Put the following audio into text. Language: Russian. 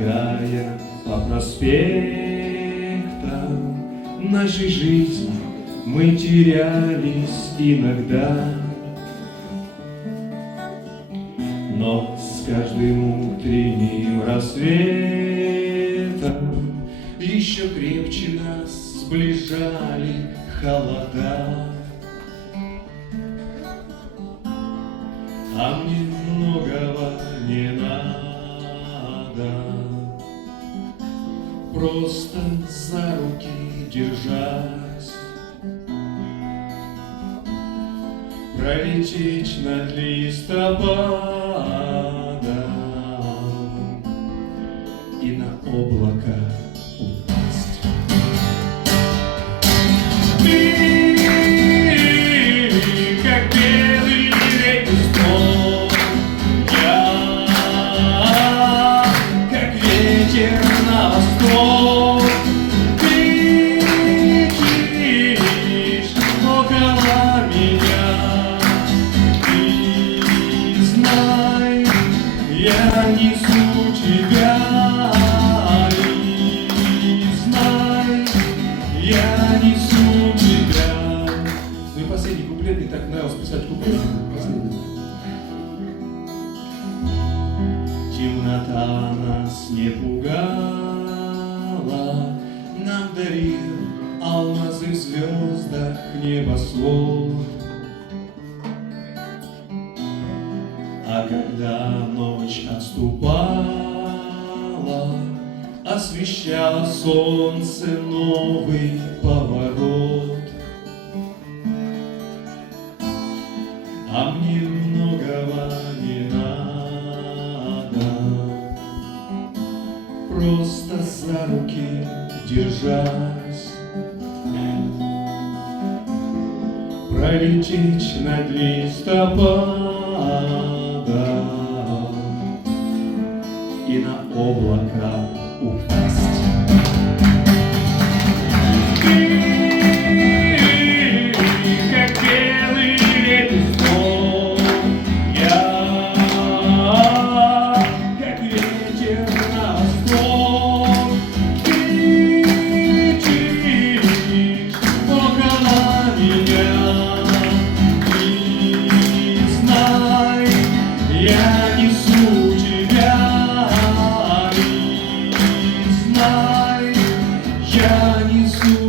Шагая по проспектам нашей жизни, мы терялись иногда. Но с каждым утренним рассветом еще крепче нас сближали холода. А мне многого не надо, просто за руки держась, пролететь над листопадом и на облака упасть. Ты, как белый лепесток, я, как ветер на восток. Ты летишь около меня. Я несу тебя, и знай, я несу тебя. Ну и последний куплет, мне так нравилось писать куплет. Последний. Темнота нас не пугала, нам дарил алмазы в звездах небосвод. А когда ночь отступала, освещало солнце новый поворот. А мне многого не надо, просто за руки держась, пролететь над листопадом и на облака упасть. Ты, как белый лепесток, я, как ветер на восток. Ты летишь около меня, и знай, я несу тебя, и знай, я несу